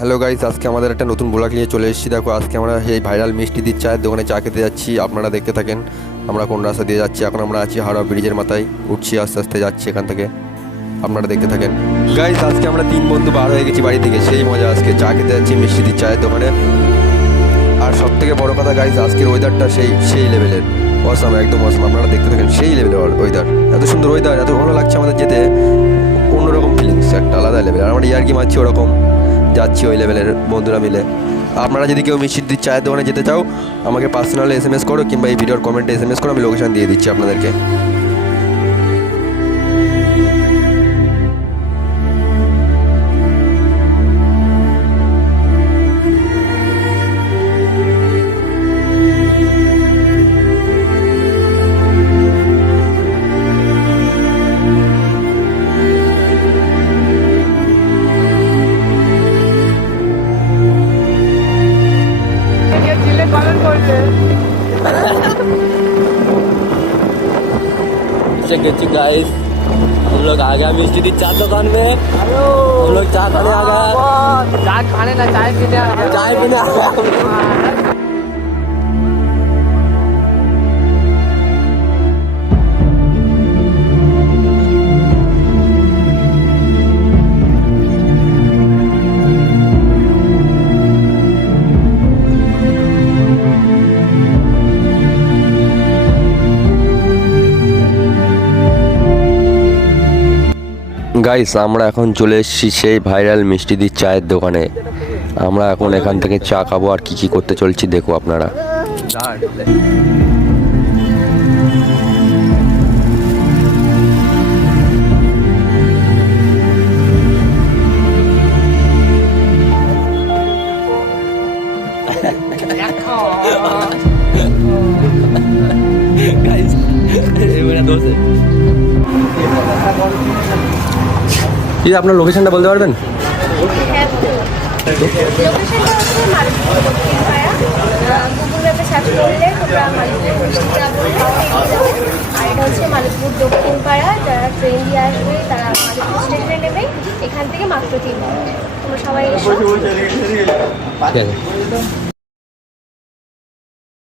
Hello guys, আজকে আমাদের একটা নতুন ব্লগ নিয়ে চলে এসেছি। দেখো, আজকে আমরা এই ভাইরাল মিষ্টিদির চায়ের দোকানে চা খেতে যাচ্ছি। আপনারা দেখতে থাকেন আমরা কোন রাস্তা দিয়ে যাচ্ছি। এখন আমরা আছি হাওড়া ব্রিজের মাথায়, উঠছি আস্তে আস্তে যাচ্ছি এখান থেকে। আপনারা দেখতে থাকেন গাইস। আজকে আমরা 3 বন্ধু বার হয়ে গেছি বাড়ি থেকে, সেই মজা। আজকে চা খেতে যাচ্ছি মিষ্টিদির চায়ের দোকানে। আর সব থেকে বড় কথা গাইস, আজকের ওয়েদারটা সেই লেভেলের অসাম, একদম অসাম। আপনারা দেখতে থাকেন, সেই লেভেলের ওয়েদার। এত সুন্দর ওয়েদার, এত ভালো লাগছে আমাদের যেতে। অন্যরকম ফিলিংস, একটা আলাদা লেভেল। আর আমরা ইয়ার্কি মারছি, ওরকম যাচ্ছি ওই লেভেলের বন্ধুরা মিলে। আপনারা যদি কেউ মিষ্টিদির চায়ের দোকানে যেতে চাও, আমাকে পার্সোনালি SMS করো, কিংবা এই ভিডিওর কমেন্টে SMS করো, আমি লোকেশন দিয়ে দিচ্ছি আপনাদেরকে। गाइस, हम लोग आ गया मिष्टी चाय दुकान में। हम लोग चाय खाने आ गए। चाय खाने ना, चाय पीने आ गए। चाय पीने आ गए। গাইস, আমরা এখন চলে এসেছি সেই ভাইরাল মিষ্টিদির চায়ের দোকানে। আমরা এখন এখান থেকে চা খাবো, আর কি করতে চলছি দেখো আপনারা। गाइस, ये मेरा दोस्त है। কি আপনার লোকেশনটা বলতে পারবেন? গুগল ম্যাপে সার্চ করলে তোমরা মালিকপুর মিষ্টিটা আর এটা হচ্ছে মালিকপুর দক্ষিণ পাড়া। যারা ট্রেন দিয়ে আসবে তারা মালিকপুর স্টেশনে নেবে, এখান থেকে মাত্র 3 মিনিট। তোমরা সবাই এসো। ঠিক আছে।